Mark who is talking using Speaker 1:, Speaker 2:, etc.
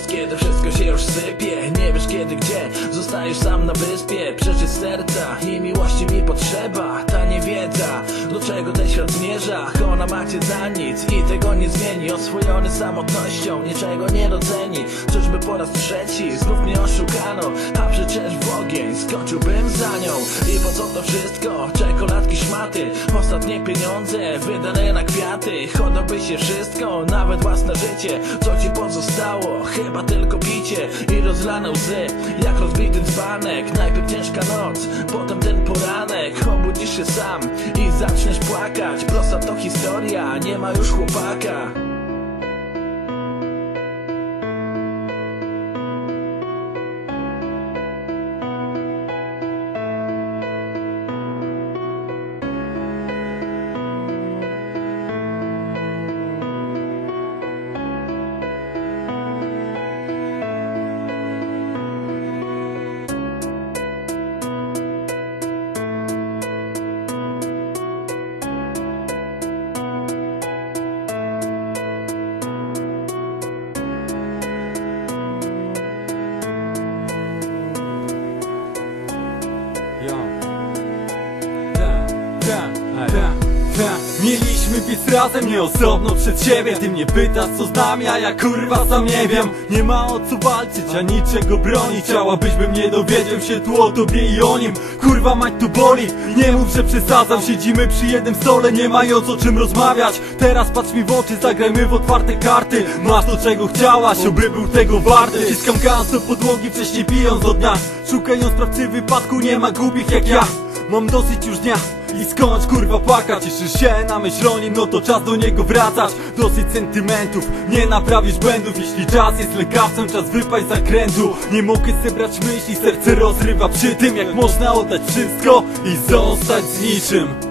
Speaker 1: Też kiedy wszystko się już sypie Nie wiesz kiedy, gdzie. Zostajesz sam na wyspie Przeczy serca i miłości mi potrzeba Ta niewiedza, do czego ten świat zmierza? Ona macie za nic i tego nie zmieni. Oswojony samotnością, niczego nie doceni. Czyżby po raz trzeci znów mnie oszukano? A przecież w ogień skoczyłby za nią i po co to wszystko? Czekoladki, szmaty, ostatnie pieniądze Wydane na kwiaty, chodoby się wszystko Nawet własne życie, co ci pozostało? Chyba tylko picie i rozlane łzy. Jak rozbity dzbanek, najpierw ciężka noc Potem ten poranek, obudzisz się sam I zaczniesz płakać, prosta to historia Nie ma już chłopaka
Speaker 2: Mieliśmy piec razem, nie osobno przed siebie. Ty mnie pytasz co z nami, a ja kurwa sam nie wiem. Nie ma o co walczyć, a niczego bronić. Chciałabyś bym nie dowiedział się tu o tobie i o nim. Kurwa mać tu boli, nie mów, że przesadzam. Siedzimy przy jednym stole, nie mając o czym rozmawiać. Teraz patrz mi w oczy, zagrajmy w otwarte karty. Masz to czego chciałaś, oby był tego warty. Ciskam gaz do podłogi, wcześniej pijąc do dnia. Szukając sprawcy wypadku, nie ma głupich jak ja. Mam dosyć już dnia i skończ kurwa płakać? Cieszysz się na myśl o nim, no to czas do niego wracać. Dosyć sentymentów, nie naprawisz błędów. Jeśli czas jest lekarzem, czas wypaść zakrętu. Nie mogę zebrać myśli, serce rozrywa przy tym Jak można oddać wszystko i zostać z niczym